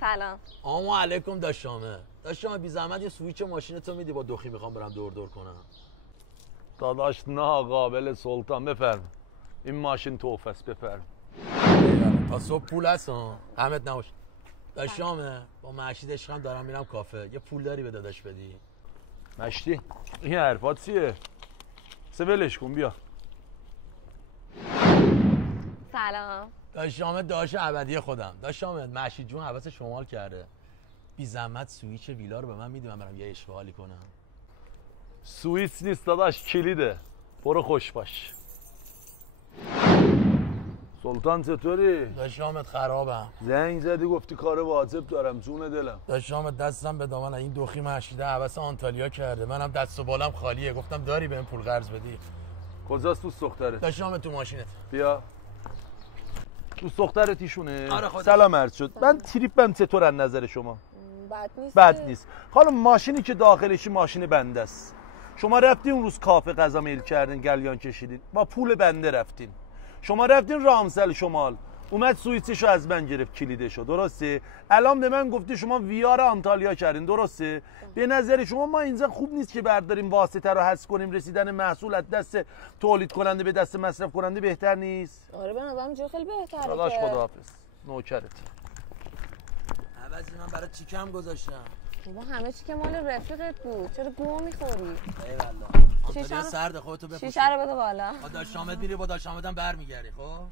سلام. علیکم داشامه بی زحمت یه سویچ ماشین تو میدی؟ با دخی میخوام برم دور کنم. داداش ناقابل سلطان بفرم. این ماشین توفه است بفرم. تا صبح پول هست ها. غمت نباشه. داشامه با مشید عشقم دارم میرم کافه. یه پول داری به داداش بدی؟ مشتی این حرفات چیه؟ ولش کن بیا. سلام. داشامه داش ابدی خودم. داشامه مشید جون حواس شمال کرده. بی زحمت سویچ ویلا رو به من میدی من برم یه اشغالی کنم. سوئیس نیست داداش کلیده. برو خوش باش. سلطان چطوری؟ داشامت خرابم. زنگ زدی گفتی کار واجب دارم جون دلم. داشامت دستم به دامن این دخی مشیده حواس آنتالیا کرده. منم دست و بالم خالیه. گفتم داری بهم پول قرض بدی؟ کجاست دوست دخترت؟ داشامت تو ماشینت. بیا. دوست دخترت ایشونه؟ آره خدا. سلام عرض شد. من تریپم چطور از نظر شما؟ بد نیست. حالا ماشینی که داخلشی ماشین بنده است. شما رفتین اون روز کافه غذا میل کردین گلیان کشیدین با پول بنده رفتین. شما رفتین رامسل شمال اومد سوئیسشو از من گرفت کلیدشو درسته؟ الان به من گفتی شما ویار آنتالیا کردین درسته؟ به نظر شما ما اینجا خوب نیست که برداریم واسطه رو حذف کنیم رسیدن محصول از دست تولید کننده به دست مصرف کننده بهتر نیست؟ آره به نظرم اینجا خیلی بهتره. داداش خداحافظ نوکرت. عوضی من برای چی کم گذاشتم؟ بابا همه چی که مال رفیقت بود چرا گوه میخوری؟ ایوالله آنتالیا سرد خودتو بپوش. شیشه رو بده بالا. با داشامت میری با داشامتم برمیگردی خب